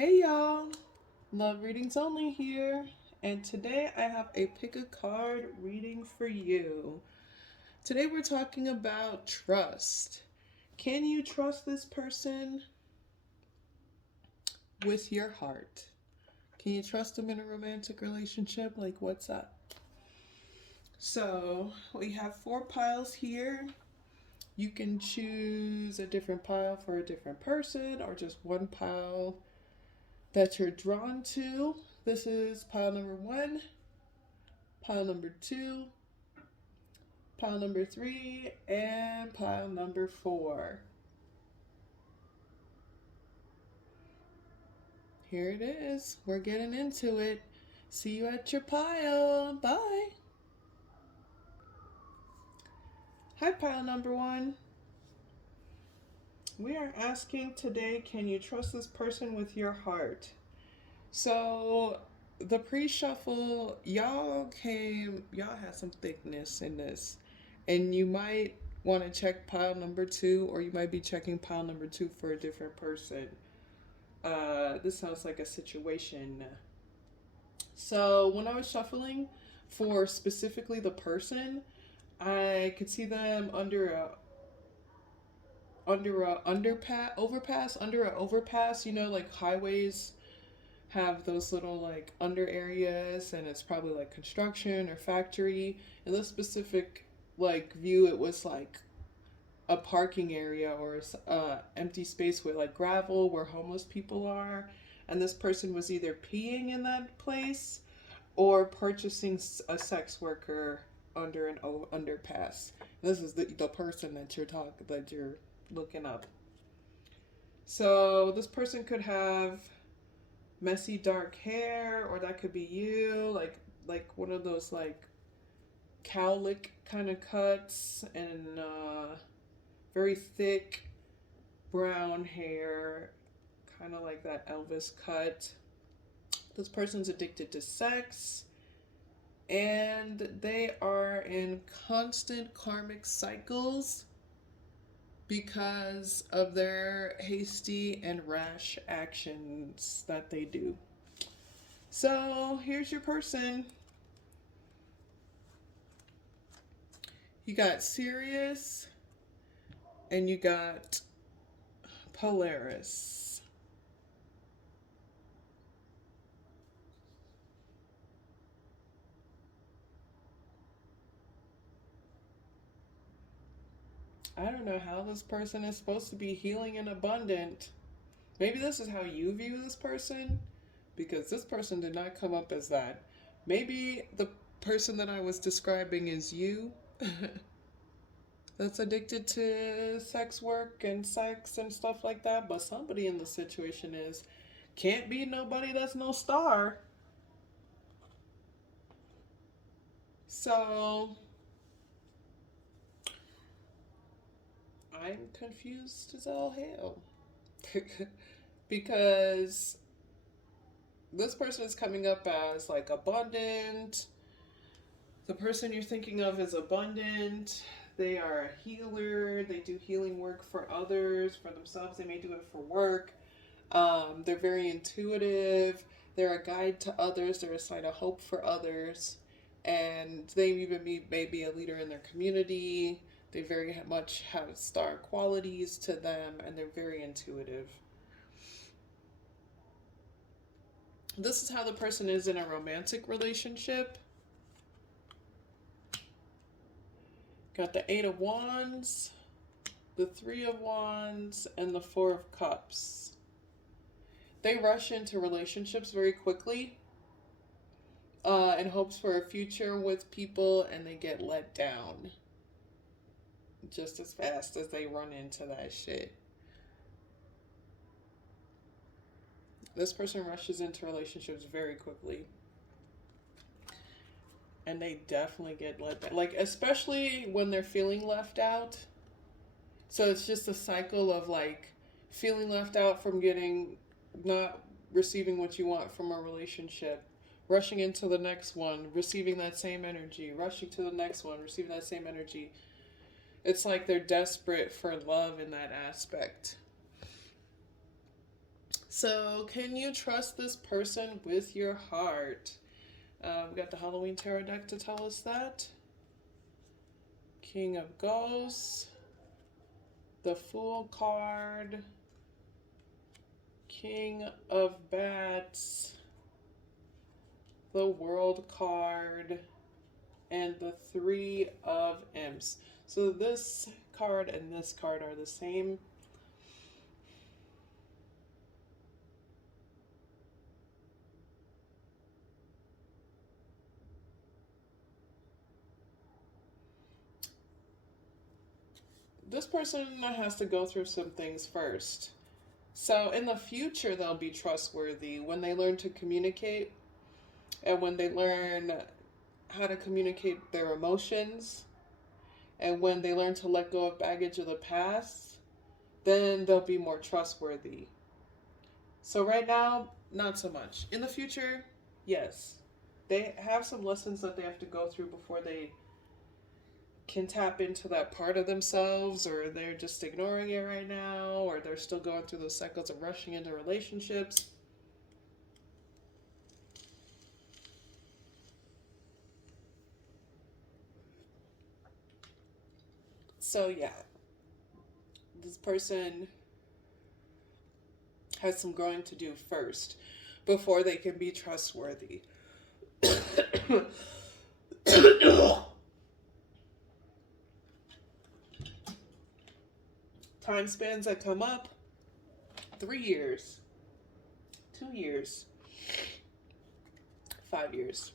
Hey y'all, Love Readings Only here, and today I have a pick a card reading for you. Today we're talking about trust. Can you trust this person with your heart? Can you trust them in a romantic relationship? Like, what's up? So, we have four piles here. You can choose a different pile for a different person or just one pile that you're drawn to. This is pile number one, pile number two, pile number three, and pile number four. Here it is. We're getting into it. See you at your pile. Bye. Hi, pile number one. We are asking today, can you trust this person with your heart? So, the pre shuffle, y'all had some thickness in this. And you might want to check pile number two, or you might be checking pile number two for a different person. This sounds like a situation. So when I was shuffling for specifically the person, I could see them under a underpass overpass under a overpass. You know, like highways have those little like under areas, and it's probably like construction or factory. In this specific like view, it was like a parking area or empty space with like gravel where homeless people are, and this person was either peeing in that place or purchasing a sex worker under an underpass. This is the person that you're looking up. So this person could have messy dark hair, or that could be you, like one of those like cowlick kind of cuts, and very thick brown hair, kind of like that Elvis cut. This person's addicted to sex, and they are in constant karmic cycles because of their hasty and rash actions that they do. So here's your person. You got Sirius and you got Polaris. I don't know how this person is supposed to be healing and abundant. Maybe this is how you view this person, because this person did not come up as that. Maybe the person that I was describing is you that's addicted to sex work and sex and stuff like that, but somebody in the situation is. Can't be nobody that's no star. So I'm confused as all hell. Because this person is coming up as like abundant. The person you're thinking of is abundant. They are a healer. They do healing work for others, for themselves. They may do it for work. They're very intuitive. They're a guide to others. They're a sign of hope for others. And they even may be a leader in their community. They very much have star qualities to them, and they're very intuitive. This is how the person is in a romantic relationship. Got the Eight of Wands, the Three of Wands, and the Four of Cups. They rush into relationships very quickly in hopes for a future with people, and they get let down just as fast as they run into that shit. This person rushes into relationships very quickly, and they definitely get let down. Like, especially when they're feeling left out. So it's just a cycle of like feeling left out from getting not receiving what you want from a relationship, rushing into the next one, receiving that same energy, rushing to the next one, receiving that same energy. It's like they're desperate for love in that aspect. So, can you trust this person with your heart? We got the Halloween Tarot deck to tell us that. King of Ghosts, the Fool card, King of Bats, the World card, and the Three of Imps. So this card and this card are the same. This person has to go through some things first. So in the future, they'll be trustworthy when they learn to communicate and when they learn how to communicate their emotions and when they learn to let go of baggage of the past, then they'll be more trustworthy. So right now, not so much. In the future, yes. They have some lessons that they have to go through before they can tap into that part of themselves, or they're just ignoring it right now, or they're still going through those cycles of rushing into relationships. So, yeah, this person has some growing to do first before they can be trustworthy. Time spans that come up: 3 years, 2 years, 5 years.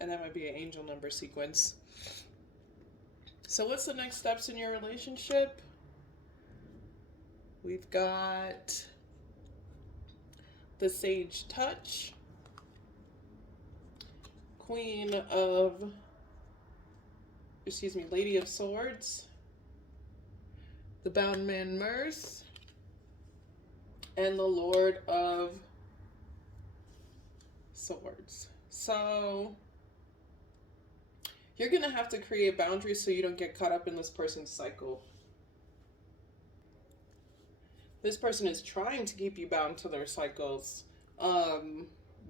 And that might be an angel number sequence. So, what's the next steps in your relationship? We've got the Sage Touch, Lady of Swords, the Bound Man Mirth, and the Lord of Swords. So, you're going to have to create boundaries so you don't get caught up in this person's cycle. This person is trying to keep you bound to their cycles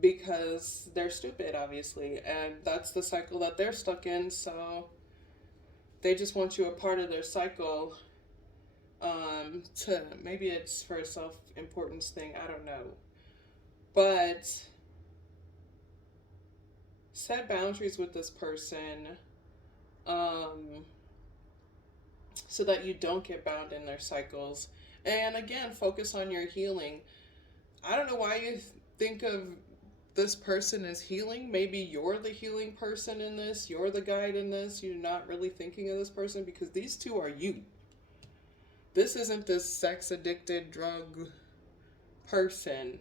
because they're stupid, obviously, and that's the cycle that they're stuck in, so they just want you a part of their cycle. To maybe it's for a self-importance thing, I don't know. But set boundaries with this person so that you don't get bound in their cycles. And again, focus on your healing. I don't know why you think of this person as healing. Maybe you're the healing person in this. You're the guide in this. You're not really thinking of this person because these two are you. This isn't this sex addicted drug person.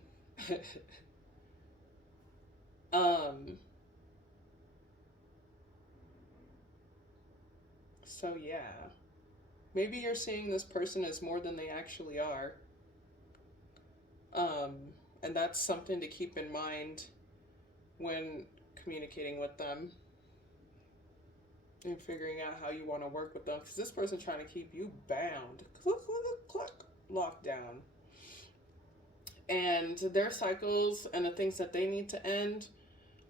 So yeah. Maybe you're seeing this person as more than they actually are. And that's something to keep in mind when communicating with them and figuring out how you want to work with them. Because this person's trying to keep you bound. Locked down. And their cycles and the things that they need to end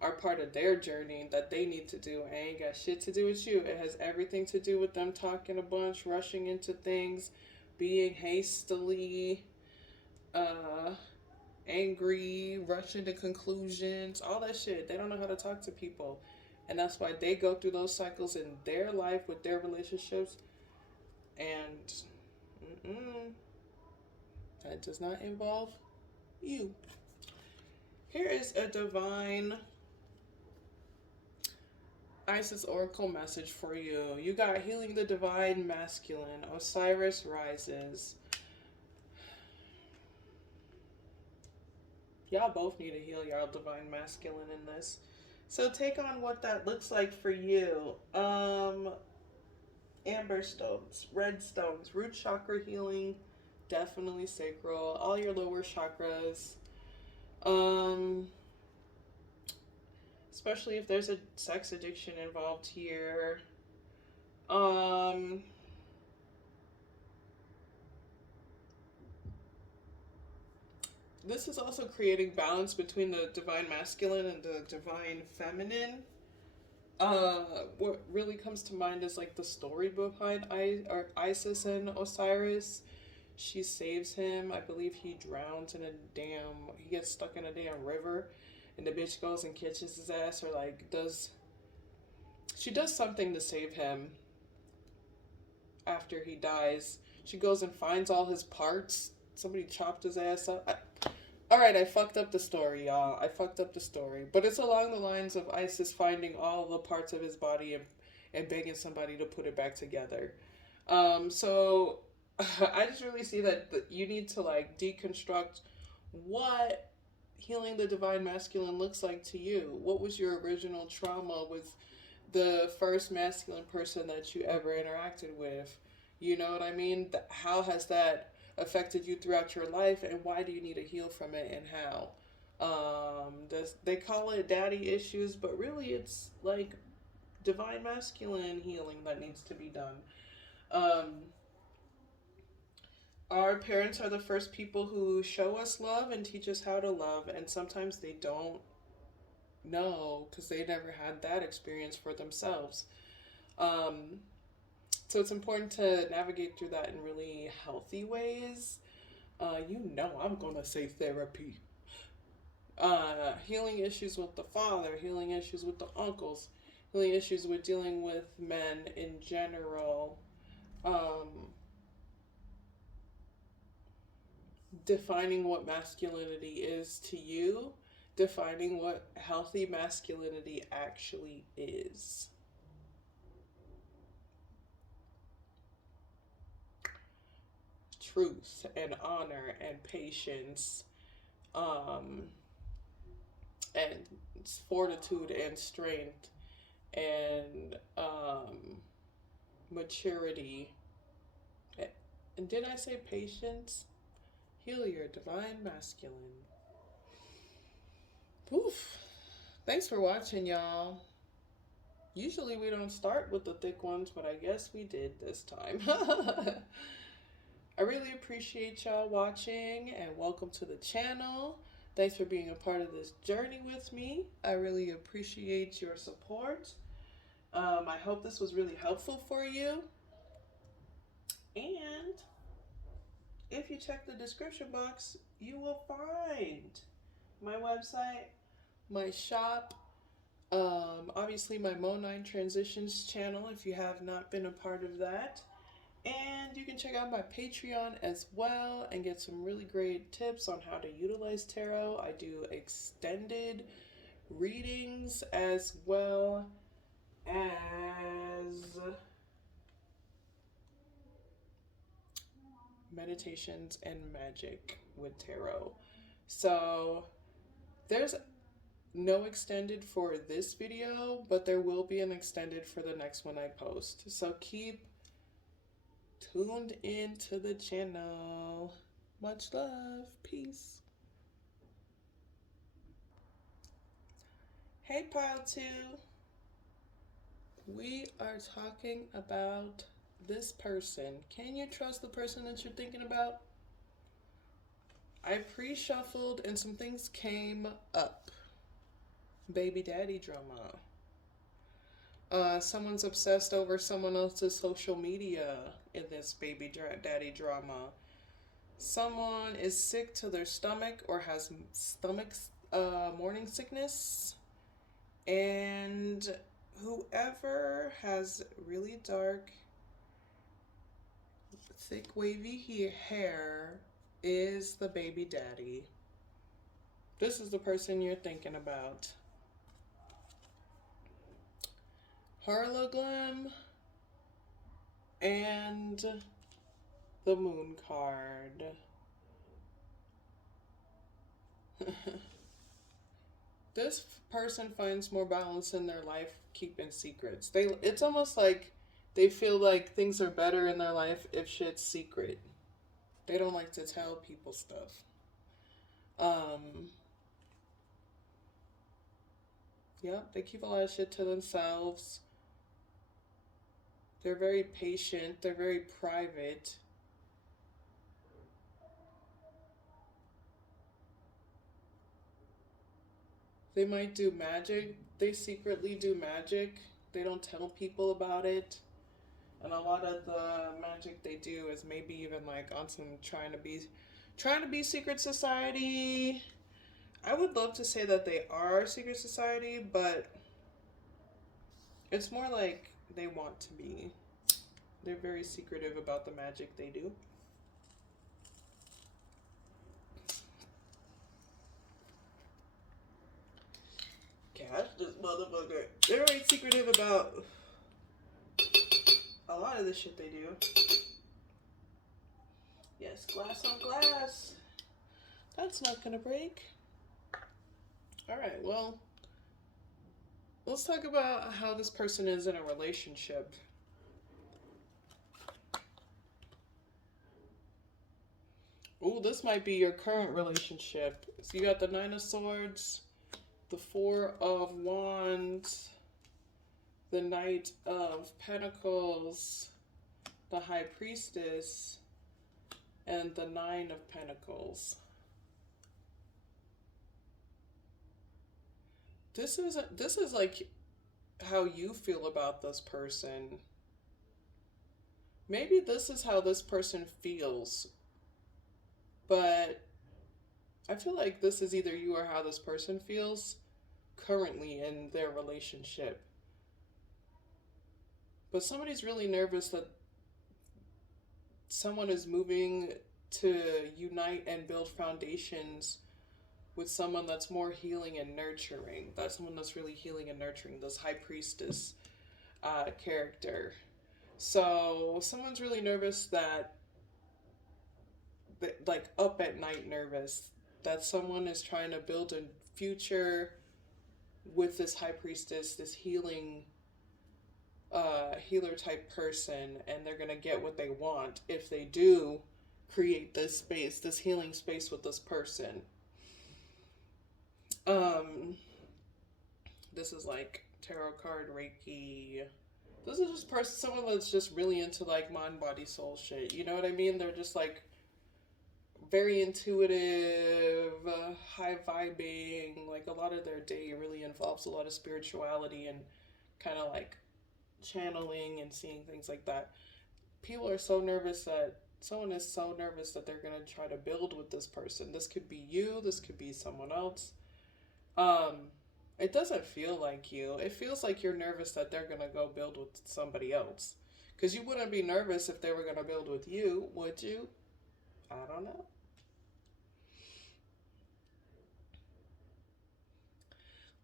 are part of their journey that they need to do. It ain't got shit to do with you. It has everything to do with them talking a bunch, rushing into things, being hastily angry, rushing to conclusions, all that shit. They don't know how to talk to people. And that's why they go through those cycles in their life with their relationships. And that does not involve you. Here is a divine Isis Oracle message for you. You got Healing the Divine Masculine. Osiris rises. Y'all both need to heal y'all Divine Masculine in this. So take on what that looks like for you. Amber stones, red stones, root chakra healing, definitely sacral, all your lower chakras. Especially if there's a sex addiction involved here. This is also creating balance between the divine masculine and the divine feminine. What really comes to mind is like the story behind Isis and Osiris. She saves him. I believe he drowns in a damn. He gets stuck in a damn river, and the bitch goes and catches his ass, or like does. She does something to save him after he dies. She goes and finds all his parts. Somebody chopped his ass up. All right, I fucked up the story, y'all. I fucked up the story, but it's along the lines of Isis finding all the parts of his body and begging somebody to put it back together. So I just really see that you need to like deconstruct what healing the divine masculine looks like to you. What was your original trauma with the first masculine person that you ever interacted with? You know what I mean? How has that affected you throughout your life, and why do you need to heal from it, and how? They call it daddy issues, but really it's like divine masculine healing that needs to be done. Um, our parents are the first people who show us love and teach us how to love, and sometimes they don't know because they never had that experience for themselves. Um, so it's important to navigate through that in really healthy ways. I'm gonna say therapy. Healing issues with the father, healing issues with the uncles, healing issues with dealing with men in general. Um, Defining what masculinity is to you, defining what healthy masculinity actually is. Truth and honor and patience, um, and fortitude and strength and maturity. And did I say patience? Heal your divine masculine. Oof. Thanks for watching, y'all. Usually we don't start with the thick ones, but I guess we did this time. I really appreciate y'all watching, and welcome to the channel. Thanks for being a part of this journey with me. I really appreciate your support. I hope this was really helpful for you. And if you check the description box, you will find my website, my shop, obviously my Mo9 Transitions channel if you have not been a part of that. And you can check out my Patreon as well and get some really great tips on how to utilize tarot. I do extended readings as well as meditations and magic with tarot. So there's no extended for this video, but there will be an extended for the next one I post. So keep tuned into the channel. Much love. Peace. Hey, Pile 2. We are talking about this person. Can you trust the person that you're thinking about? I pre-shuffled and some things came up. Baby daddy drama. Someone's obsessed over someone else's social media in this baby daddy drama. Someone is sick to their stomach or has stomach morning sickness. And whoever has really dark, thick, wavy hair is the baby daddy. This is the person you're thinking about. Harloglam and the moon card. This person finds more balance in their life keeping secrets. It's almost like they feel like things are better in their life if shit's secret. They don't like to tell people stuff. Yep, they keep a lot of shit to themselves. They're very patient. They're very private. They might do magic. They secretly do magic. They don't tell people about it. And a lot of the magic they do is maybe even like on some trying to be secret society. I would love to say that they are secret society, but it's more like they want to be. They're very secretive about the magic they do. Catch this motherfucker. They're very secretive about a lot of the shit they do. Yes, glass on glass. That's not gonna break. Alright, well, let's talk about how this person is in a relationship. Ooh, this might be your current relationship. So you got the Nine of Swords, the Four of Wands, the Knight of Pentacles, the High Priestess, and the Nine of Pentacles. This is like how you feel about this person. Maybe this is how this person feels, but I feel like this is either you or how this person feels currently in their relationship. But somebody's really nervous that someone is moving to unite and build foundations with someone that's more healing and nurturing. That's someone that's really healing and nurturing, this High Priestess character. So someone's really nervous that, like, up at night nervous, that someone is trying to build a future with this High Priestess, this healer type person, and they're gonna get what they want if they do create this space, this healing space with this person. This is like tarot card Reiki. This is just someone that's just really into like mind, body, soul shit. You know what I mean? They're just like very intuitive, high vibing. Like a lot of their day really involves a lot of spirituality and kind of like channeling and seeing things like that. People are so nervous that someone is so nervous that they're gonna try to build with this person. This could be you. This could be someone else. It doesn't feel like you. It feels like you're nervous that they're gonna go build with somebody else. Because you wouldn't be nervous if they were gonna build with you, would you? I don't know.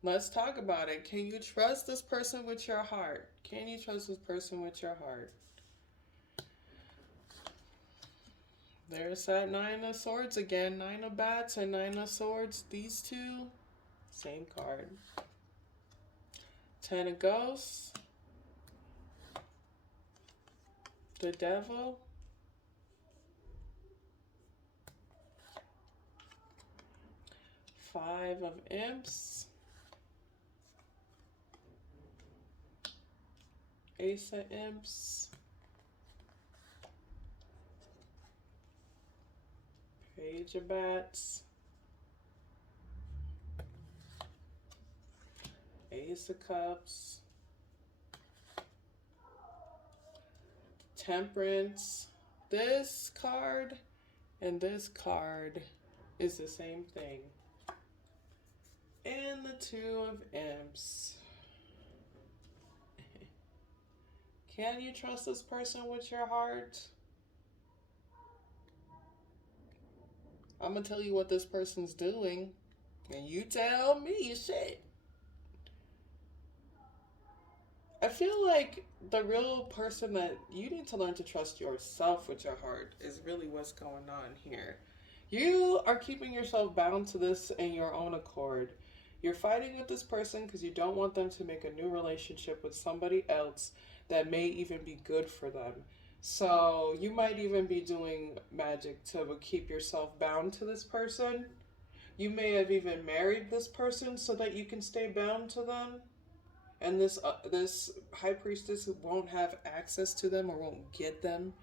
Let's talk about it. Can you trust this person with your heart? Can you trust this person with your heart? There's that Nine of Swords again. Nine of Bats and Nine of Swords. These two, same card. Ten of Ghosts. The Devil. Five of Imps. Ace of Imps. Page of Bats. Ace of Cups. Temperance. This card and this card is the same thing. And the Two of Imps. Can you trust this person with your heart? I'm gonna tell you what this person's doing, and you tell me shit. I feel like the real person that you need to learn to trust yourself with your heart is really what's going on here. You are keeping yourself bound to this in your own accord. You're fighting with this person because you don't want them to make a new relationship with somebody else that may even be good for them. So you might even be doing magic to keep yourself bound to this person. You may have even married this person so that you can stay bound to them. And this high priestess won't have access to them or won't get them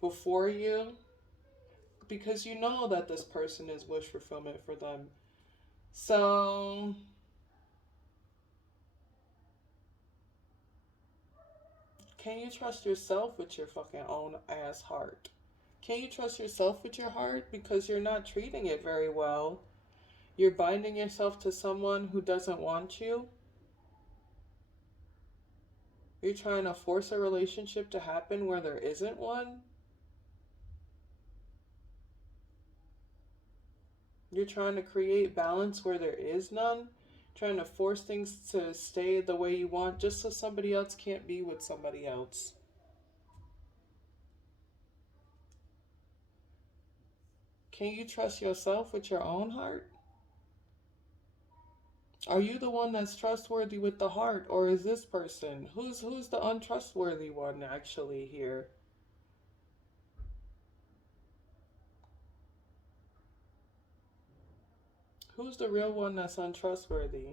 before you, because you know that this person is wish fulfillment for them. So, can you trust yourself with your fucking own ass heart? Can you trust yourself with your heart? Because you're not treating it very well. You're binding yourself to someone who doesn't want you. You're trying to force a relationship to happen where there isn't one. You're trying to create balance where there is none. Trying to force things to stay the way you want just so somebody else can't be with somebody else. Can you trust yourself with your own heart? Are you the one that's trustworthy with the heart, or is this person? Who's the untrustworthy one actually here? Who's the real one that's untrustworthy?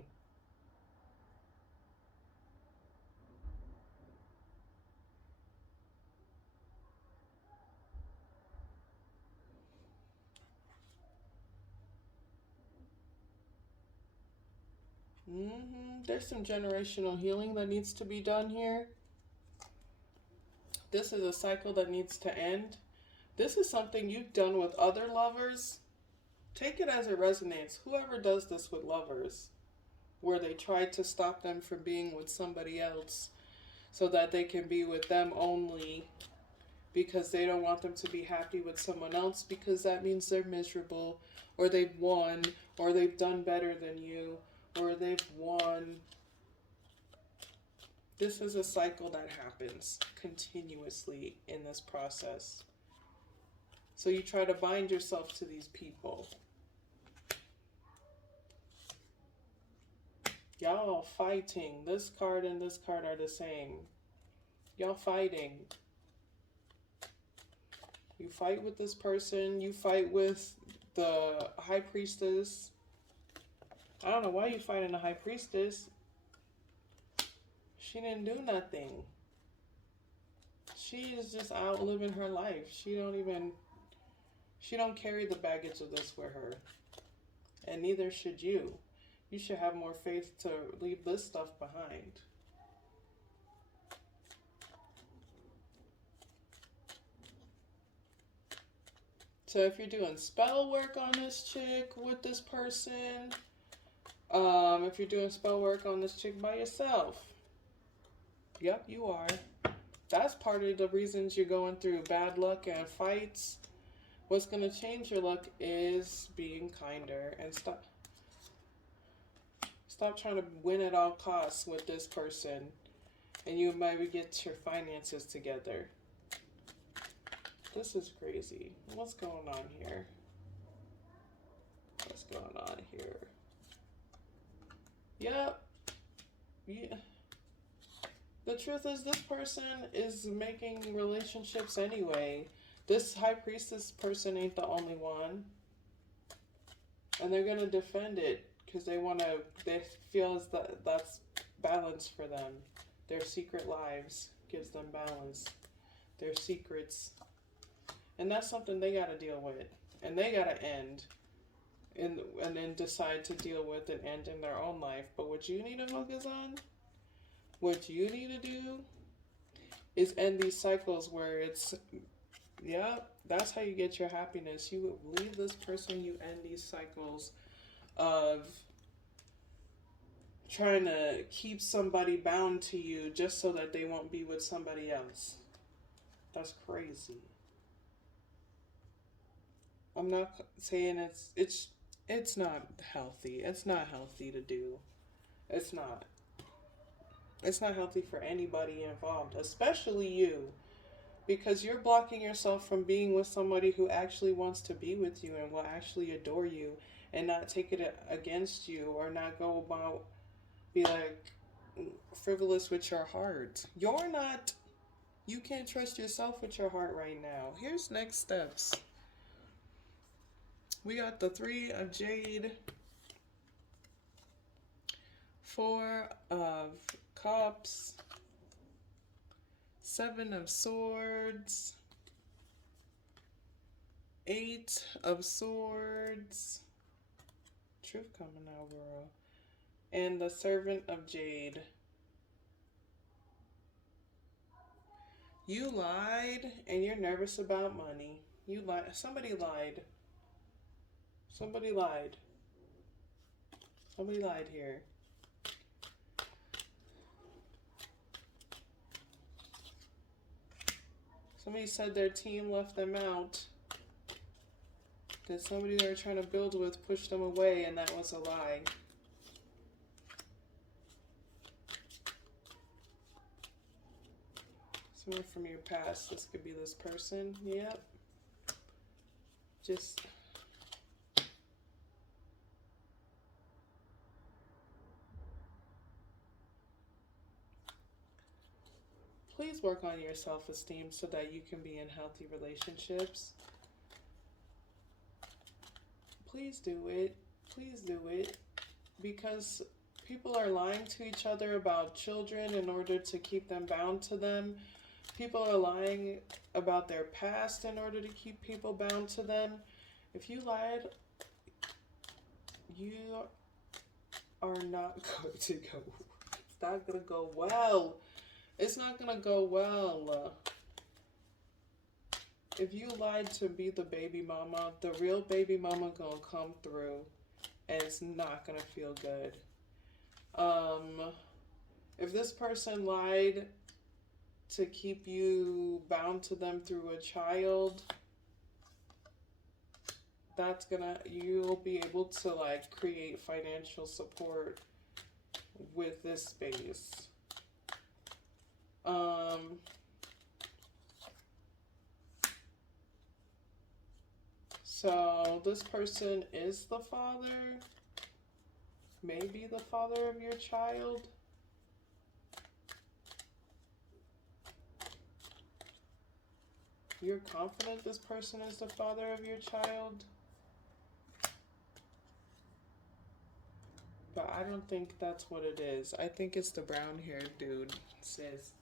There's some generational healing that needs to be done here. This is a cycle that needs to end. This is something you've done with other lovers. Take it as it resonates. Whoever does this with lovers, where they tried to stop them from being with somebody else so that they can be with them only because they don't want them to be happy with someone else because that means they're miserable or they've won or they've done better than you or they've won. This is a cycle that happens continuously in this process. So you try to bind yourself to these people. Y'all fighting. This card and this card are the same. Y'all fighting. You fight with this person. You fight with the high priestess. I don't know why you fighting the high priestess. She didn't do nothing. She is just out living her life. She don't carry the baggage of this with her. And neither should you. You should have more faith to leave this stuff behind. So if you're doing spell work on this chick with this person, if you're doing spell work on this chick by yourself, yep, you are. That's part of the reasons you're going through bad luck and fights. What's going to change your luck is being kinder and stop trying to win at all costs with this person, and you maybe get your finances together. This is crazy. What's going on here? What's going on here? Yep. Yeah. The truth is this person is making relationships anyway. This high priestess person ain't the only one. And they're going to defend it because they feel as that's balance for them. Their secret lives gives them balance. Their secrets. And that's something they got to deal with. And they got to end. And then decide to deal with and end in their own life. But what you need to focus on, what you need to do, is end these cycles where it's, yeah, that's how you get your happiness. You leave this person, you end these cycles of trying to keep somebody bound to you just so that they won't be with somebody else. That's crazy. I'm not saying it's not healthy. It's not healthy to do. It's not. It's not healthy for anybody involved, especially you, because you're blocking yourself from being with somebody who actually wants to be with you and will actually adore you and not take it against you or not go about be like frivolous with your heart. You can't trust yourself with your heart right now. Here's next steps. We got the 3 of Jade, 4 of Cups, 7 of Swords, 8 of Swords, truth coming out, girl. And the servant of Jade. You lied and you're nervous about money. You lied. Somebody lied. Somebody lied. Somebody lied here. Somebody said their team left them out. That somebody they were trying to build with pushed them away, and that was a lie. Someone from your past. This could be this person. Yep. Just... please work on your self-esteem so that you can be in healthy relationships. Please do it. Please do it. Because people are lying to each other about children in order to keep them bound to them. People are lying about their past in order to keep people bound to them. If you lied, you are not going to go. It's not going to go well. It's not going to go well. If you lied to be the baby mama, the real baby mama going to come through. And it's not going to feel good. If this person lied to keep you bound to them through a child, that's gonna, you'll be able to like create financial support with this space. So this person is the father, maybe the father of your child. You're confident this person is the father of your child? But I don't think that's what it is. I think it's the brown-haired dude, sis.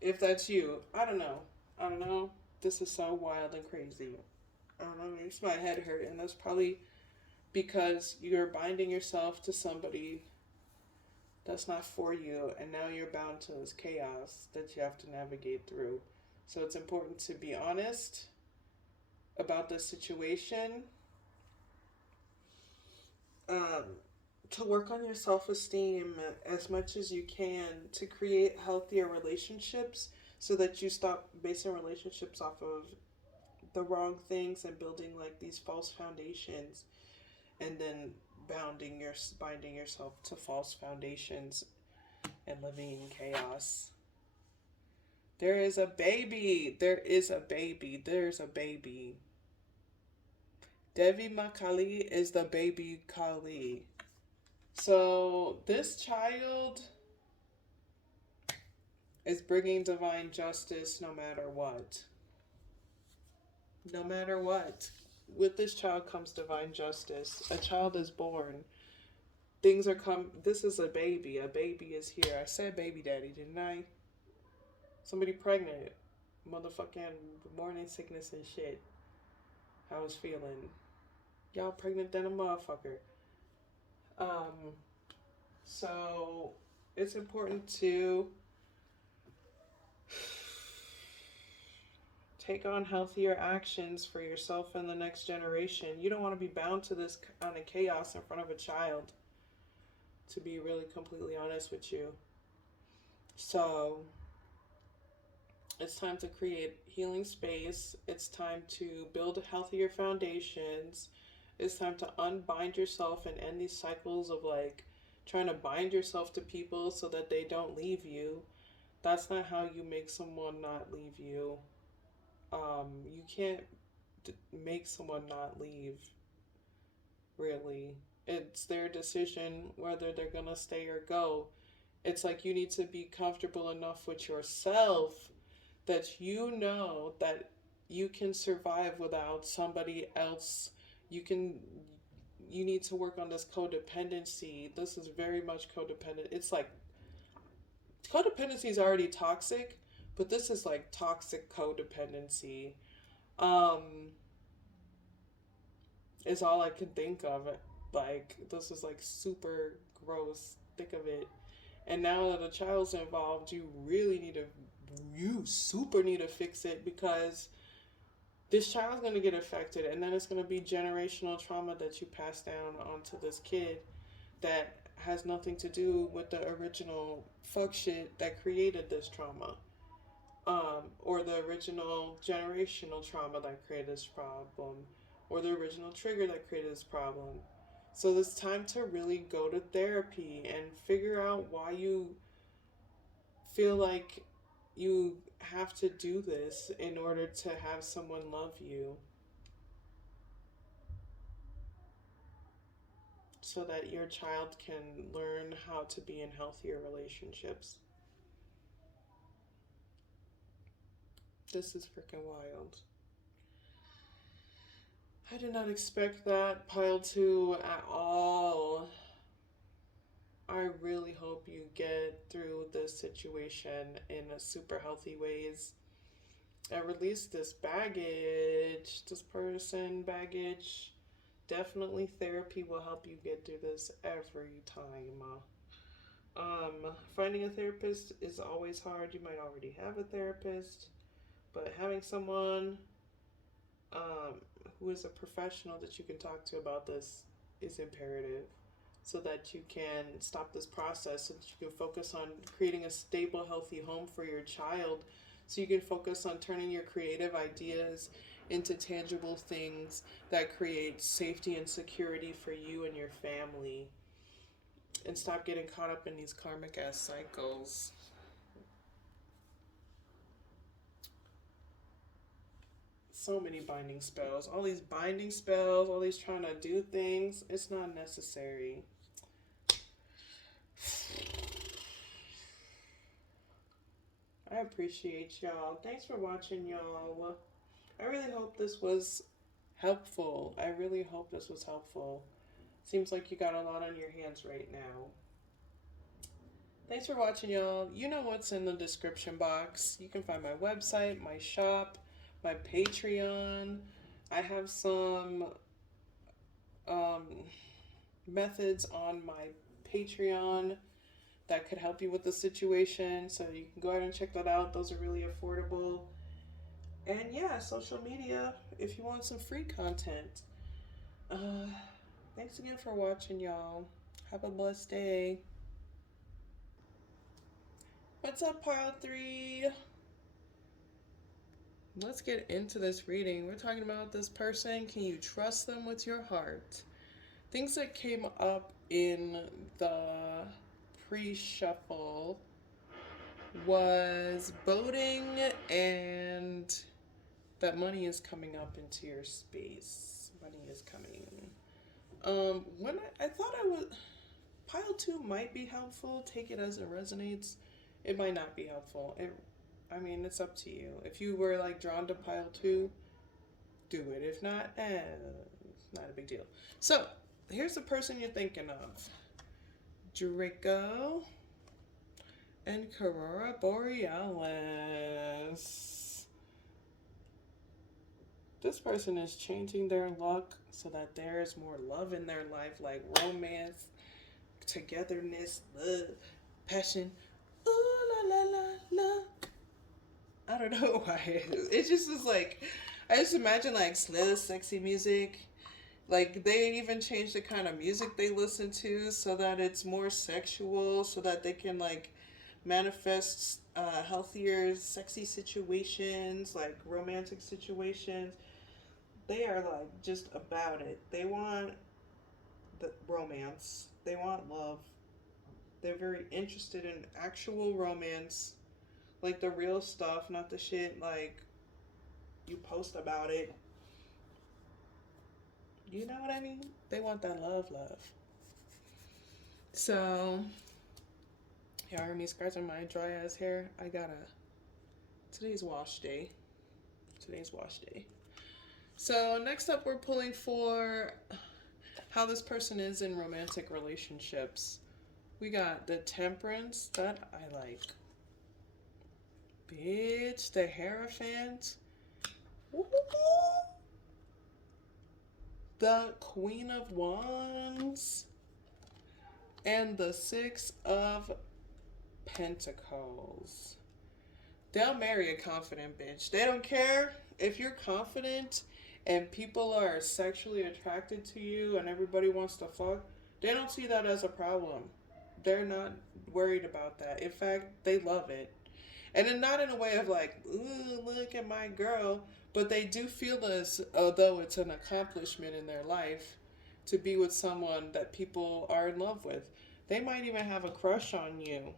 If that's you, I don't know. I don't know. This is so wild and crazy. I don't know, it makes my head hurt, and that's probably because you're binding yourself to somebody that's not for you, and now you're bound to this chaos that you have to navigate through. So it's important to be honest about the situation, to work on your self-esteem as much as you can, to create healthier relationships so that you stop basing relationships off of the wrong things and building like these false foundations, and then binding yourself to false foundations and living in chaos. There is a baby. There is a baby. There's a baby. Devi Makali is the baby Kali. So this child is bringing divine justice no matter what. No matter what. With this child comes divine justice. A child is born. Things are this is a baby. A baby is here. I said baby daddy, didn't I? Somebody pregnant. Motherfucking morning sickness and shit. I was feeling. Y'all pregnant than a motherfucker. So it's important to take on healthier actions for yourself and the next generation. You don't want to be bound to this kind of chaos in front of a child, to be really completely honest with you. So it's time to create healing space. It's time to build healthier foundations. It's time to unbind yourself and end these cycles of like trying to bind yourself to people so that they don't leave you. That's not how you make someone not leave you. You can't make someone not leave, really. It's their decision whether they're gonna stay or go. It's like you need to be comfortable enough with yourself that you know that you can survive without somebody else. You need to work on this codependency. This is very much codependent. It's like codependency is already toxic, but this is like toxic codependency. Is all I can think of. Like, this is like super gross, thick of it. And now that a child's involved, you super need to fix it, because this child's going to get affected, and then it's going to be generational trauma that you pass down onto this kid that has nothing to do with the original fuck shit that created this trauma, or the original generational trauma that created this problem, or the original trigger that created this problem. So it's time to really go to therapy and figure out why you feel like you have to do this in order to have someone love you, so that your child can learn how to be in healthier relationships. This is freaking wild. I did not expect that pile 2 at all. I really hope you get through this situation in a super healthy ways and release this baggage, this person baggage. Definitely therapy will help you get through this every time. Finding a therapist is always hard. You might already have a therapist, but having someone um, who is a professional that you can talk to about this is imperative, so that you can stop this process, so that you can focus on creating a stable, healthy home for your child, so you can focus on turning your creative ideas into tangible things that create safety and security for you and your family, and stop getting caught up in these karmic ass cycles. So many binding spells, all these binding spells, all these trying to do things. It's not necessary. I appreciate y'all. Thanks for watching, y'all. I really hope this was helpful. I really hope this was helpful. Seems like you got a lot on your hands right now. Thanks for watching, y'all. You know what's in the description box. You can find my website, my shop, my Patreon. I have some um, methods on my Patreon that could help you with the situation. So you can go ahead and check that out. Those are really affordable. And yeah, social media if you want some free content. Thanks again for watching, y'all. Have a blessed day. What's up, pile 3? Let's get into this reading. We're talking about this person. Can you trust them with your heart? Things that came up in the pre-shuffle was boating and that money is coming up into your space. Money is coming. When I thought I would, pile 2 might be helpful. Take it as it resonates. It might not be helpful. It's up to you. If you were like drawn to pile 2, do it. If not, not a big deal. So here's the person you're thinking of: Draco and Aurora Borealis. This person is changing their luck so that there is more love in their life, like romance, togetherness, love, passion. Ooh la la la la. I don't know why. It just is like, I just imagine like slow, sexy music. Like they even change the kind of music they listen to so that it's more sexual, so that they can like manifest healthier, sexy situations, like romantic situations. They are like just about it. They want the romance. They want love. They're very interested in actual romance, like the real stuff, not the shit like you post about it. You know what I mean? They want that love, love. So, y'all heard me scratching my dry ass hair. Today's wash day. Today's wash day. So, next up, we're pulling for how this person is in romantic relationships. We got the Temperance that I like. Bitch, the Hierophant. the Queen of Wands and the Six of Pentacles. They'll marry a confident bitch. They don't care if you're confident and people are sexually attracted to you and everybody wants to fuck. They don't see that as a problem. They're not worried about that. In fact, they love it. And then not in a way of like, ooh, look at my girl, but they do feel as although it's an accomplishment in their life to be with someone that people are in love with. They might even have a crush on you.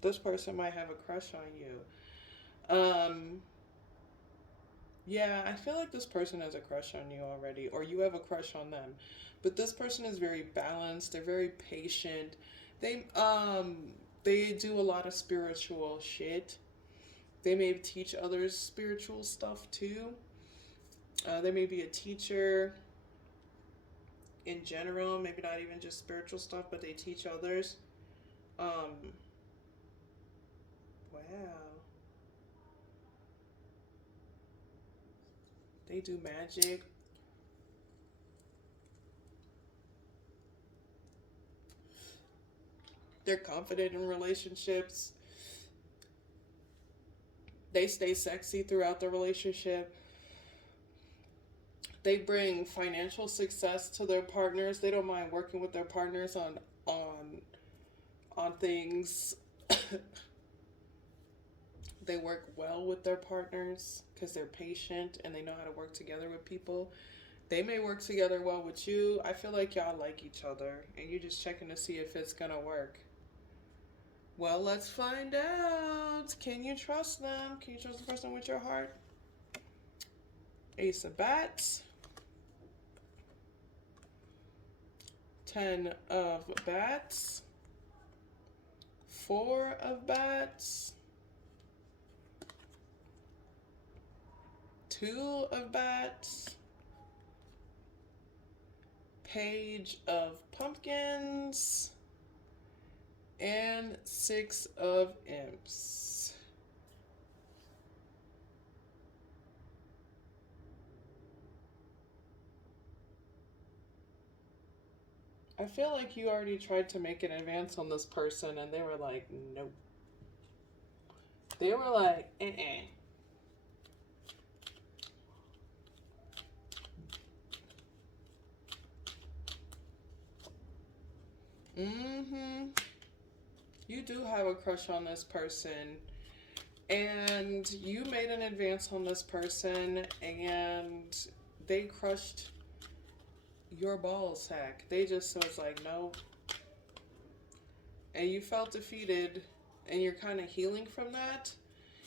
This person might have a crush on you. Yeah, I feel like this person has a crush on you already, or you have a crush on them. But this person is very balanced. They're very patient. They um they do a lot of spiritual shit. They may teach others spiritual stuff too. They may be a teacher in general, maybe not even just spiritual stuff, but they teach others. Um, wow. They do magic. They're confident in relationships. They stay sexy throughout the relationship. They bring financial success to their partners. They don't mind working with their partners on on things. They work well with their partners because they're patient and they know how to work together with people. They may work together well with you. I feel like y'all like each other and you're just checking to see if it's gonna work. Well, let's find out. Can you trust them? Can you trust the person with your heart? Ace of Bats. 10 of Bats. 4 of Bats. 2 of Bats. Page of Pumpkins. And 6 of Imps. I feel like you already tried to make an advance on this person and they were like, nope. They were like, eh. Mm-hmm. You do have a crush on this person. And you made an advance on this person and they crushed your ball sack. They just was like, no. And you felt defeated and you're kind of healing from that.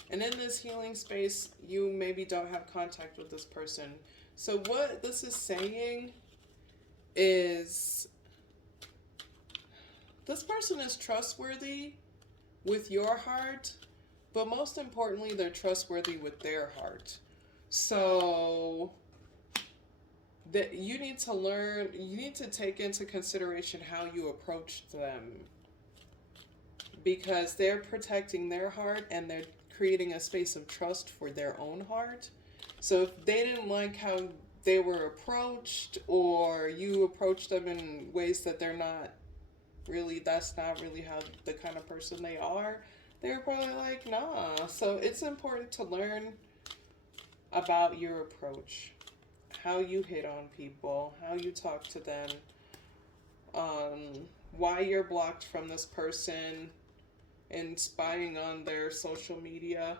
And in this healing space, you maybe don't have contact with this person. So what this is saying is this person is trustworthy with your heart, but most importantly, they're trustworthy with their heart. So that you need to learn, you need to take into consideration how you approach them because they're protecting their heart and they're creating a space of trust for their own heart. So if they didn't like how they were approached or you approached them in ways that they're not really, that's not really how the kind of person they are, they're probably like, nah. So it's important to learn about your approach, how you hit on people, how you talk to them, why you're blocked from this person and spying on their social media.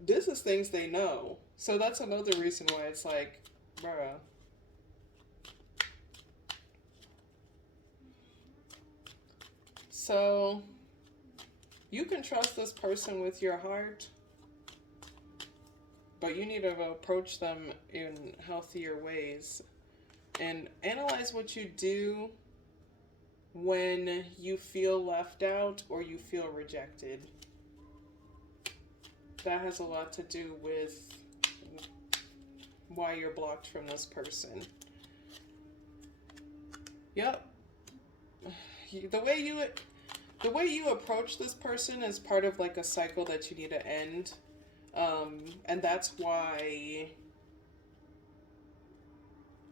This is things they know. So that's another reason why it's like, bruh. So you can trust this person with your heart, but you need to approach them in healthier ways and analyze what you do when you feel left out or you feel rejected. That has a lot to do with why you're blocked from this person. Yep. The way you approach this person is part of like a cycle that you need to end. And that's why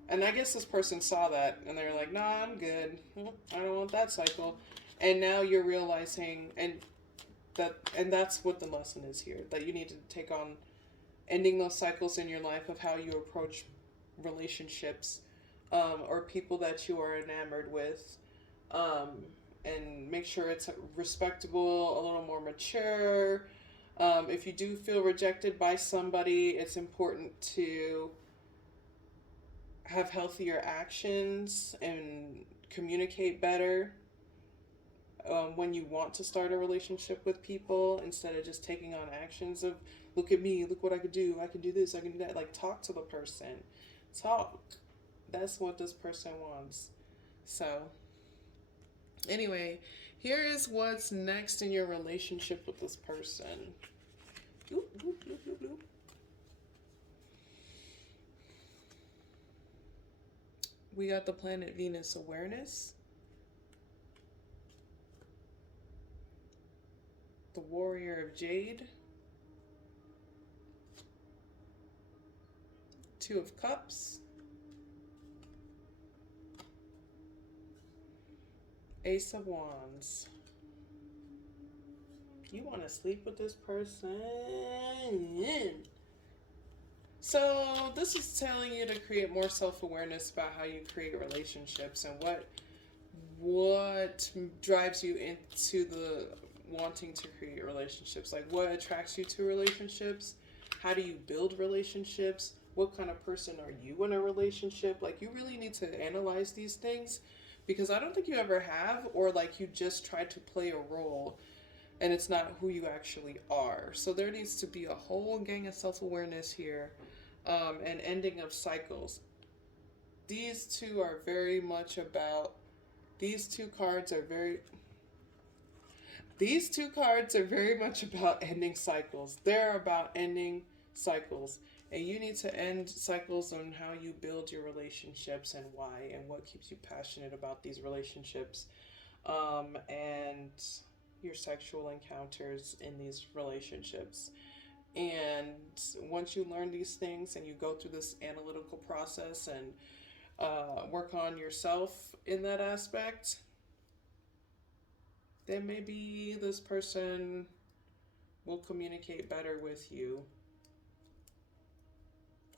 And I guess this person saw that and they're like, nah, I'm good. I don't want that cycle. And now you're realizing, and that's what the lesson is here, that you need to take on ending those cycles in your life of how you approach relationships, or people that you are enamored with, um, and make sure it's respectable, a little more mature. If you do feel rejected by somebody, it's important to have healthier actions and communicate better, when you want to start a relationship with people, instead of just taking on actions of, look at me, look what I could do, I can do this, I can do that. Like, talk to the person. Talk. That's what this person wants. So, anyway, here is what's next in your relationship with this person. Oop, oop, oop, oop, oop. We got the planet Venus awareness, the warrior of jade, two of cups, ace of wands. You want to sleep with this person. So this is telling you to create more self-awareness about how you create relationships, and what drives you into the wanting to create relationships. Like, what attracts you to relationships? How do you build relationships? What kind of person are you in a relationship? Like, you really need to analyze these things, because I don't think you ever have, or like you just try to play a role and it's not who you actually are. So there needs to be a whole gang of self-awareness here, and ending of cycles. These two are very much about, these two cards are very, these two cards are very much about ending cycles. They're about ending cycles. And you need to end cycles on how you build your relationships and why, and what keeps you passionate about these relationships, and your sexual encounters in these relationships. And once you learn these things and you go through this analytical process and work on yourself in that aspect, then maybe this person will communicate better with you,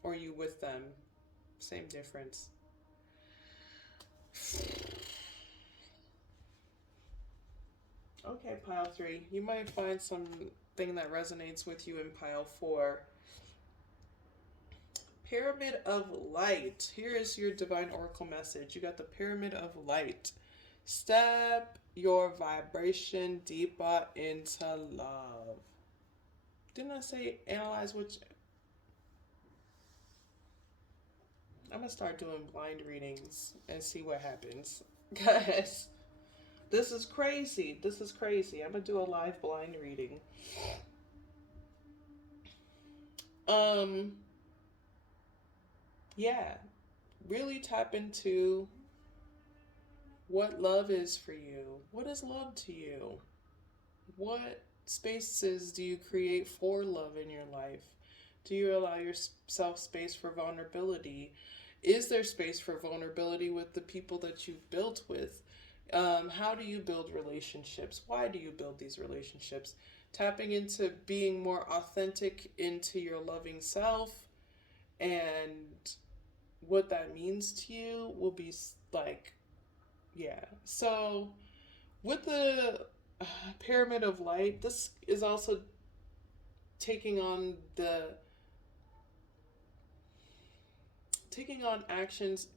or you with them. Same difference. Okay, pile 3. You might find something that resonates with you in pile 4. Pyramid of Light. Here is your divine oracle message. You got the Pyramid of Light. Step your vibration deeper into love. Didn't I say analyze which? I'm gonna start doing blind readings and see what happens. Guys, this is crazy. This is crazy. I'm gonna do a live blind reading. Yeah. Really tap into what love is for you. What is love to you? What spaces do you create for love in your life? Do you allow yourself space for vulnerability? Is there space for vulnerability with the people that you've built with? How do you build relationships? Why do you build these relationships? Tapping into being more authentic into your loving self, and what that means to you will be like, yeah. So with the Pyramid of Light, this is also taking on actions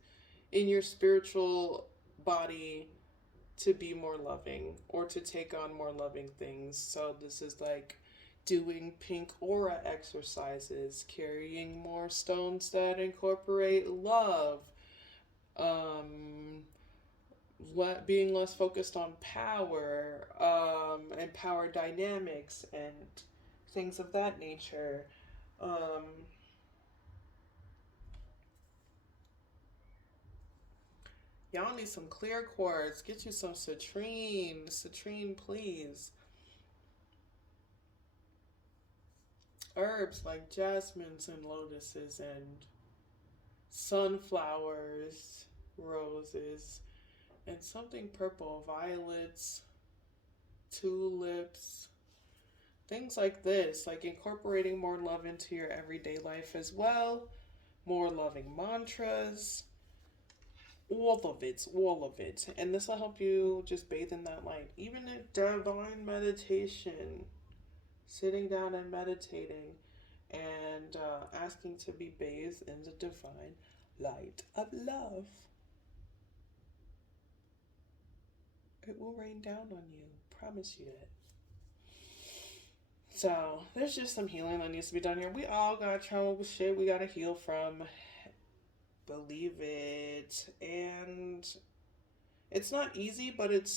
in your spiritual body to be more loving, or to take on more loving things. So this is like doing pink aura exercises, carrying more stones that incorporate love, um, being less focused on power, and power dynamics and things of that nature. Um, Y'all need some clear quartz. Get you some citrine. Citrine, please. Herbs like jasmines and lotuses and sunflowers, roses, and something purple, violets, tulips, things like this, like incorporating more love into your everyday life as well, more loving mantras, all of it. And this will help you just bathe in that light. Even in divine meditation, sitting down and meditating and asking to be bathed in the divine light of love. It will rain down on you. Promise you that. So there's just some healing that needs to be done here. We all got trauma with shit we gotta heal from. Believe it. And it's not easy, but it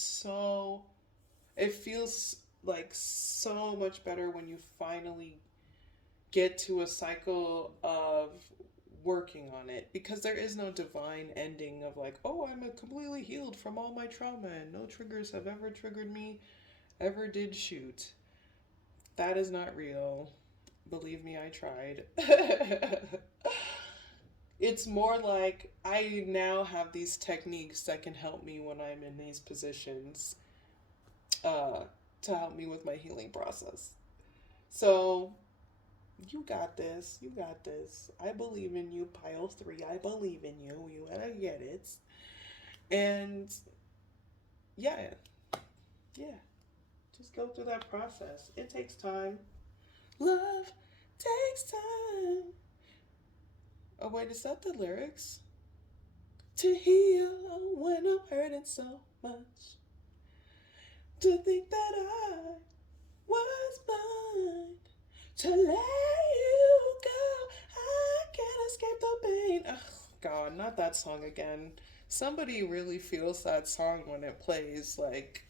feels like so much better when you finally get to a cycle of working on it, because there is no divine ending of like, oh, I'm completely healed from all my trauma and no triggers have ever triggered me, ever did shoot. That is not real. Believe me, I tried. It's more like I now have these techniques that can help me when I'm in these positions uh, to help me with my healing process. So, you got this. You got this. I believe in you, Pile 3. I believe in you. You gotta get it. And yeah, yeah. Just go through that process. It takes time. Love takes time. Oh, wait, is that the lyrics? To heal when I'm hurting so much. To think that I was blind. To let you go. I can't escape the pain. Oh, God, not that song again. Somebody really feels that song when it plays. Like,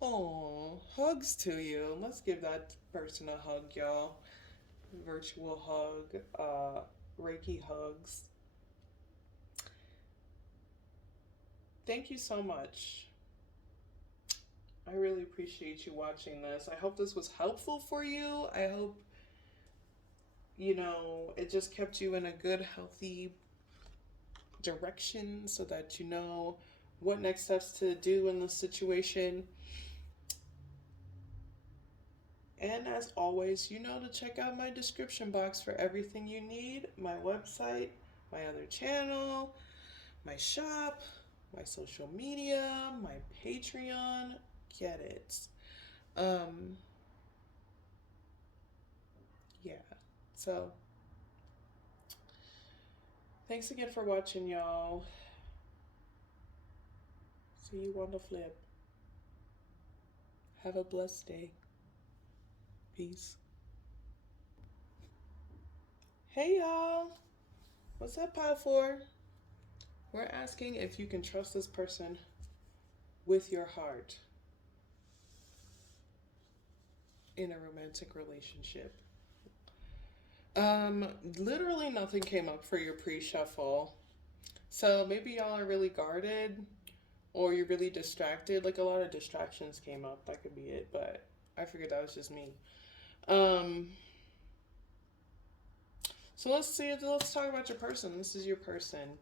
oh, hugs to you. Let's give that person a hug, y'all. Virtual hug, Reiki hugs. Thank you so much. I really appreciate you watching this. I hope this was helpful for you. I hope, it just kept you in a good, healthy direction so that you know what next steps to do in this situation. And as always, you know to check out my description box for everything you need, my website, my other channel, my shop, my social media, my Patreon. Get it. Um, yeah. So, thanks again for watching, y'all. See you on the flip. Have a blessed day. Peace. Hey, y'all. What's up, Pile 4? We're asking if you can trust this person with your heart in a romantic relationship. Literally nothing came up for your pre-shuffle. So maybe y'all are really guarded or you're really distracted. Like a lot of distractions came up. That could be it, but I figured that was just me. So let's talk about your person. This is your person.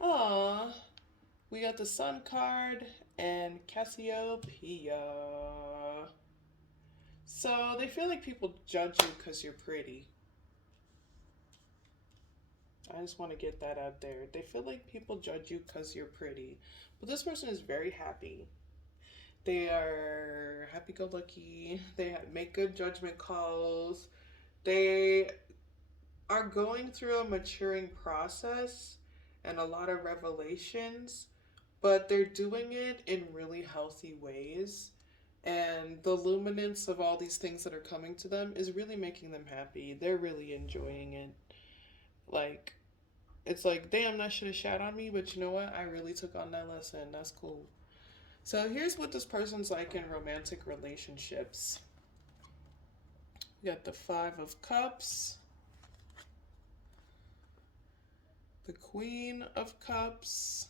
Aww. We got the Sun card and Cassiopeia. So they feel like people judge you because you're pretty. I just want to get that out there. They feel like people judge you because you're pretty. But this person is very happy. They are happy-go-lucky. They make good judgment calls. They are going through a maturing process and a lot of revelations, but they're doing it in really healthy ways. And the luminance of all these things that are coming to them is really making them happy. They're really enjoying it. Like, it's like, damn, that should have shat on me, but you know what? I really took on that lesson. That's cool. So here's what this person's like in romantic relationships. You got the Five of Cups, the Queen of Cups,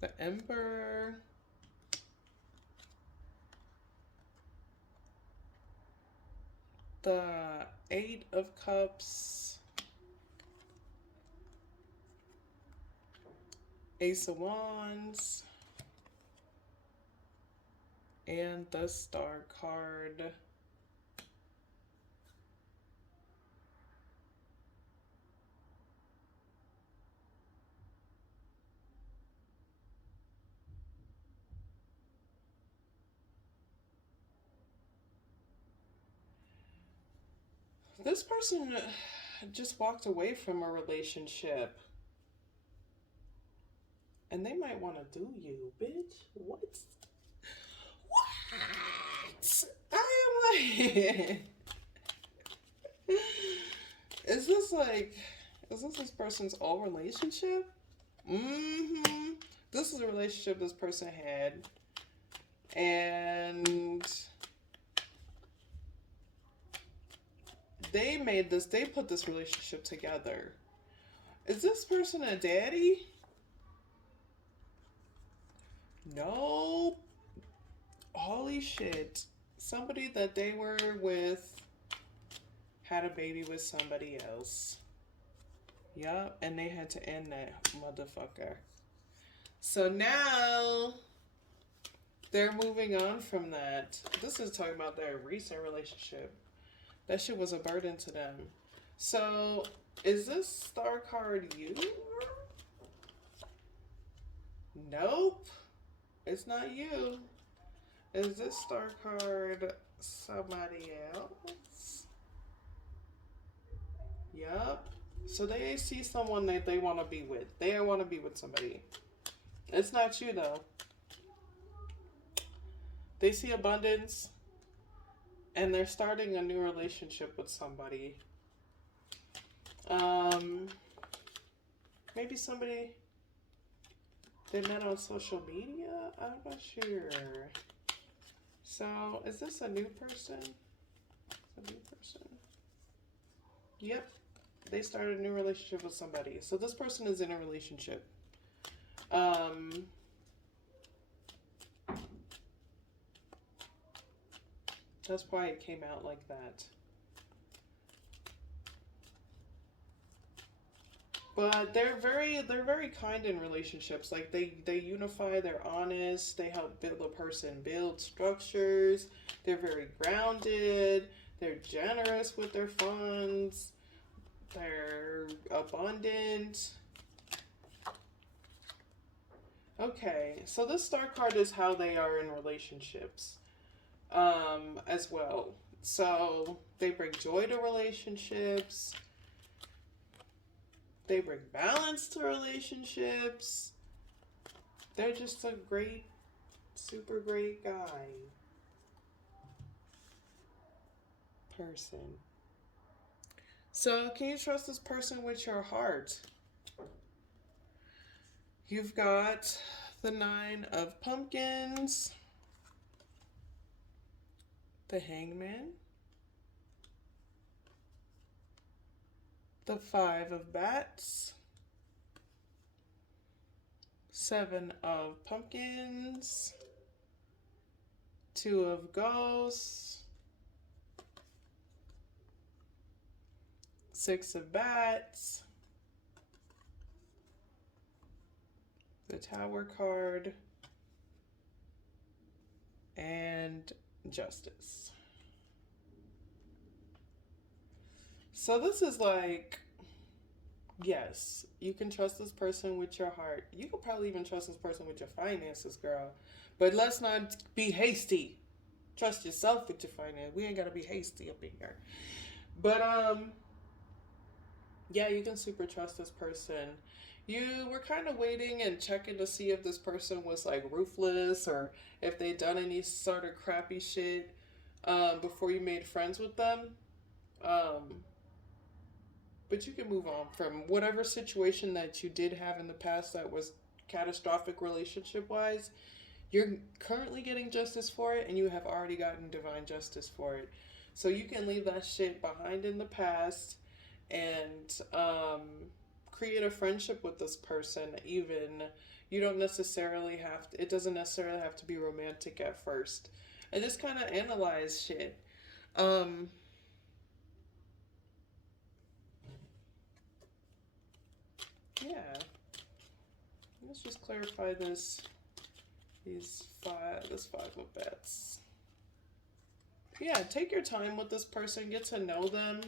the Emperor, The Eight of Cups, Ace of Wands, and the Star card. This person just walked away from a relationship. And they might want to do you, bitch. What? What? I am like. Is this like. Is this person's old relationship? Mm-hmm. This is a relationship this person had. And they put this relationship together. Is this person a daddy? No. Holy shit. Somebody that they were with had a baby with somebody else. Yup, and they had to end that motherfucker. So now they're moving on from that. This is talking about their recent relationship. That shit was a burden to them. So, is this star card you? Nope. It's not you. Is this star card somebody else? Yup. So they see someone that they want to be with. They want to be with somebody. It's not you though. They see abundance and they're starting a new relationship with somebody. Maybe somebody they met on social media? I'm not sure. So, is this a new person? A new person? Yep. They started a new relationship with somebody. So this person is in a relationship. That's why it came out like that. But they're very kind in relationships. Like they unify, they're honest, they help build a person build structures, they're very grounded, they're generous with their funds, they're abundant. Okay, so this star card is how they are in relationships as well. So they bring joy to relationships. They bring balance to relationships. They're just a great, super great guy. Person. So, can you trust this person with your heart? You've got the Nine of Pumpkins, the Hangman, the Five of Bats, Seven of Pumpkins, Two of Ghosts, Six of Bats, the Tower card, and Justice. So this is like, yes, you can trust this person with your heart. You can probably even trust this person with your finances, girl. But let's not be hasty. Trust yourself with your finance. We ain't gotta be hasty up in here. But yeah, you can super trust this person. You were kind of waiting and checking to see if this person was like ruthless or if they'd done any sort of crappy shit before you made friends with them. Um, but you can move on from whatever situation that you did have in the past that was catastrophic relationship wise. You're currently getting justice for it and you have already gotten divine justice for it. So you can leave that shit behind in the past and create a friendship with this person. Even you don't necessarily have to, it doesn't necessarily have to be romantic at first, and just kind of analyze shit. um Yeah. Let's just clarify this. This five of bats. Yeah, take your time with this person. Get to know them.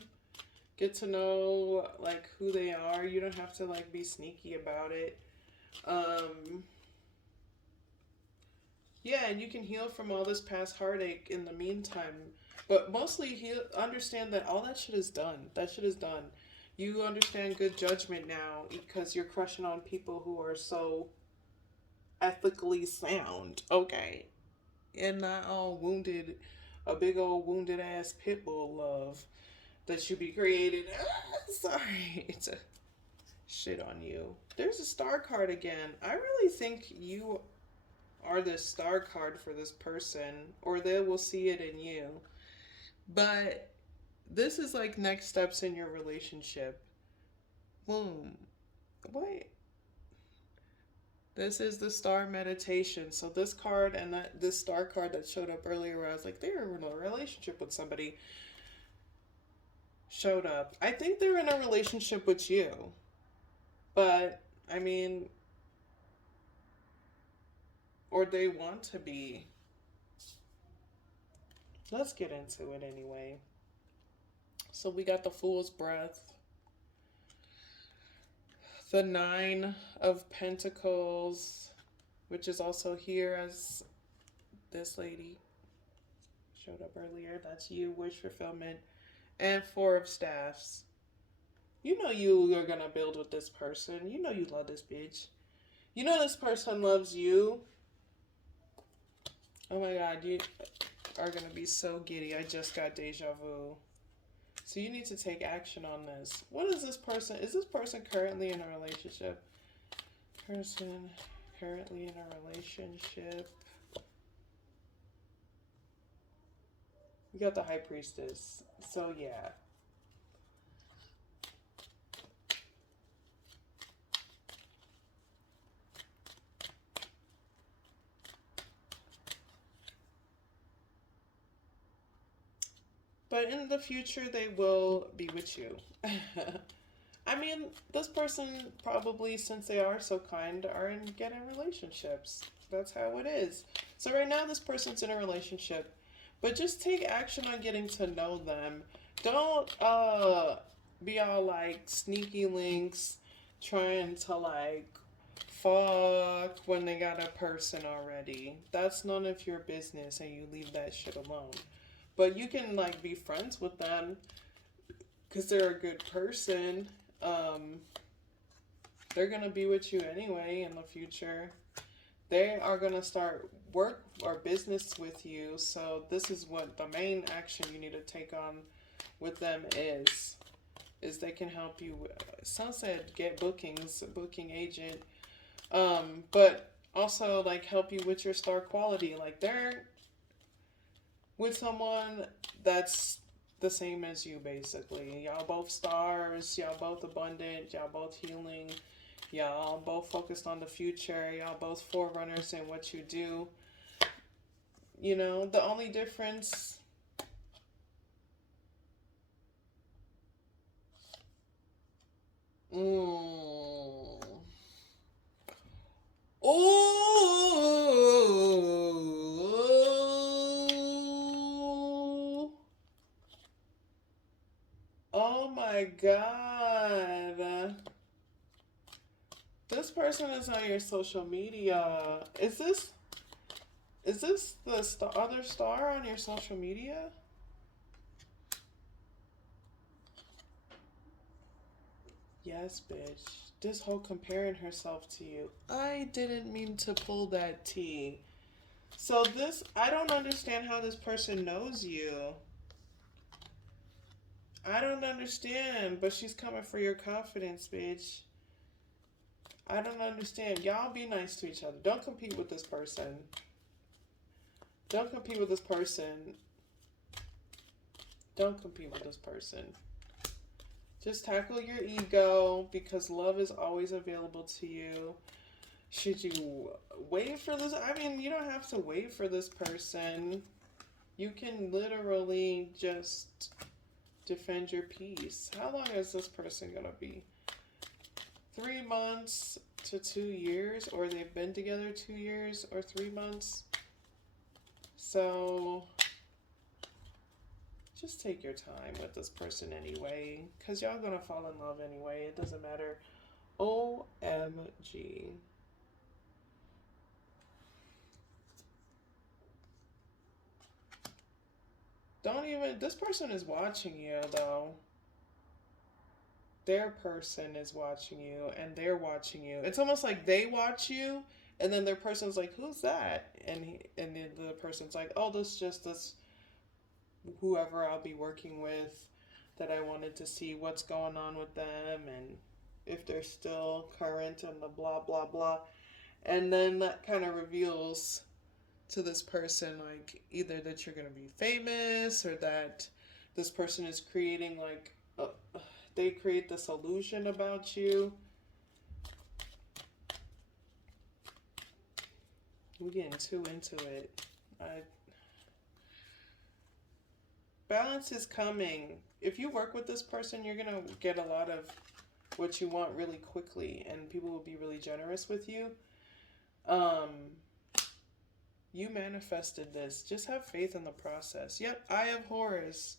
Get to know like who they are. You don't have to like be sneaky about it. Um, yeah, and you can heal from all this past heartache in the meantime. But mostly heal understand that all that shit is done. That shit is done. You understand good judgment now because you're crushing on people who are so ethically sound. Okay. And not all wounded, a big old wounded ass pit bull love that you be creating. Sorry to shit on you. There's a star card again. I really think you are the star card for this person, or they will see it in you. But this is like next steps in your relationship. Boom. Wait. This is the star meditation. So this card and this star card that showed up earlier, where I was like, they're in a relationship with somebody, showed up. I think they're in a relationship with you, but I mean, or they want to be. Let's get into it anyway. So we got the Fool's Breath, the Nine of Pentacles, which is also here as this lady showed up earlier. That's you, wish fulfillment, and Four of Staffs. You know you are gonna build with this person. You know you love this bitch. You know this person loves you. Oh my god, you are gonna be so giddy. I just got deja vu. So you need to take action on this. What is this person? Is this person currently in a relationship? Person currently in a relationship. We got the High Priestess. So yeah. But in the future, they will be with you. I mean, this person probably, since they are so kind, are in getting relationships. That's how it is. So right now, this person's in a relationship, but just take action on getting to know them. Don't be all like sneaky links, trying to like fuck when they got a person already. That's none of your business, and you leave that shit alone. But you can like be friends with them because they're a good person. Um, they're gonna be with you anyway in the future. They are gonna start work or business with you. So this is what the main action you need to take on with them is. They can help you. Some said get bookings, a booking agent. But also like help you with your star quality. Like they're with someone that's the same as you, basically. Y'all both stars, y'all both abundant, y'all both healing, y'all both focused on the future, y'all both forerunners in what you do. You know, the only difference. Mm. Oh. Oh my god. This person is on your social media. Is this the other star on your social media? Yes, bitch. This whole comparing herself to you. I didn't mean to pull that tea. So this, I don't understand how this person knows you. I don't understand, but she's coming for your confidence, bitch. I don't understand. Y'all be nice to each other. Don't compete with this person. Don't compete with this person. Don't compete with this person. Just tackle your ego because love is always available to you. Should you wait for this? I mean, you don't have to wait for this person. You can literally just defend your peace. How long is this person gonna be? 3 months to 2 years, or they've been together 2 years or 3 months. So just take your time with this person anyway, because y'all gonna fall in love anyway. It doesn't matter. OMG. Don't even, this person is watching you though. Their person is watching you and they're watching you. It's almost like they watch you and then their person's like, "Who's that?" And then the person's like, "Oh, this just this whoever I'll be working with that I wanted to see what's going on with them and if they're still current and the blah blah blah." And then that kind of reveals to this person like either that you're going to be famous or that this person is creating like they create this illusion about you. We're getting too into it. Balance is coming. If you work with this person, you're going to get a lot of what you want really quickly, and people will be really generous with you. You manifested this. Just have faith in the process. Yep, Eye of Horus.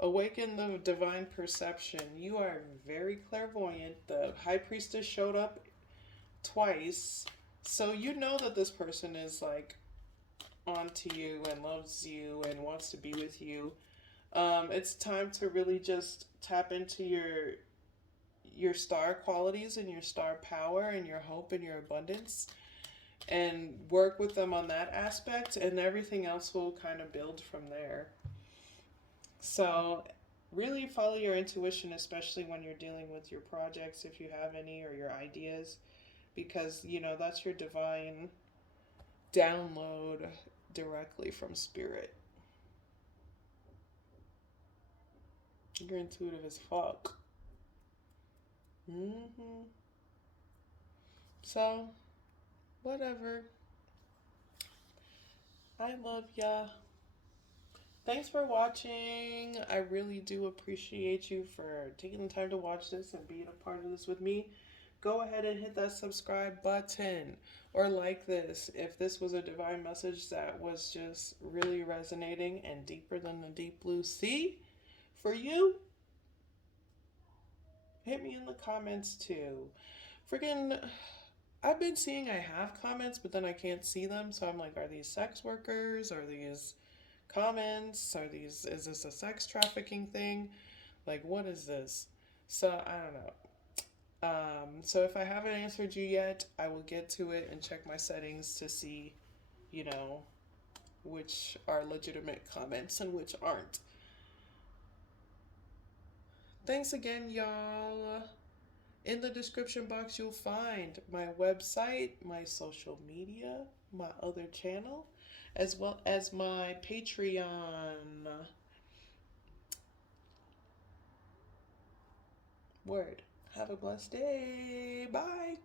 Awaken the divine perception. You are very clairvoyant. The High Priestess showed up twice. So you know that this person is like onto you and loves you and wants to be with you. It's time to really just tap into your star qualities and your star power and your hope and your abundance and work with them on that aspect, and everything else will kind of build from there. So really follow your intuition, especially when you're dealing with your projects, if you have any, or your ideas, because you know that's your divine download directly from spirit. You're intuitive as fuck. So whatever. I love ya. Thanks for watching. I really do appreciate you for taking the time to watch this and being a part of this with me. Go ahead and hit that subscribe button or like this if this was a divine message that was just really resonating and deeper than the deep blue sea for you. Hit me in the comments too. Freaking, I've been seeing I have comments, but then I can't see them. So I'm like, are these sex workers? Are these comments? Is this a sex trafficking thing? Like, what is this? So I don't know. So if I haven't answered you yet, I will get to it and check my settings to see, you know, which are legitimate comments and which aren't. Thanks again, y'all. In the description box, you'll find my website, my social media, my other channel, as well as my Patreon. Word. Have a blessed day. Bye.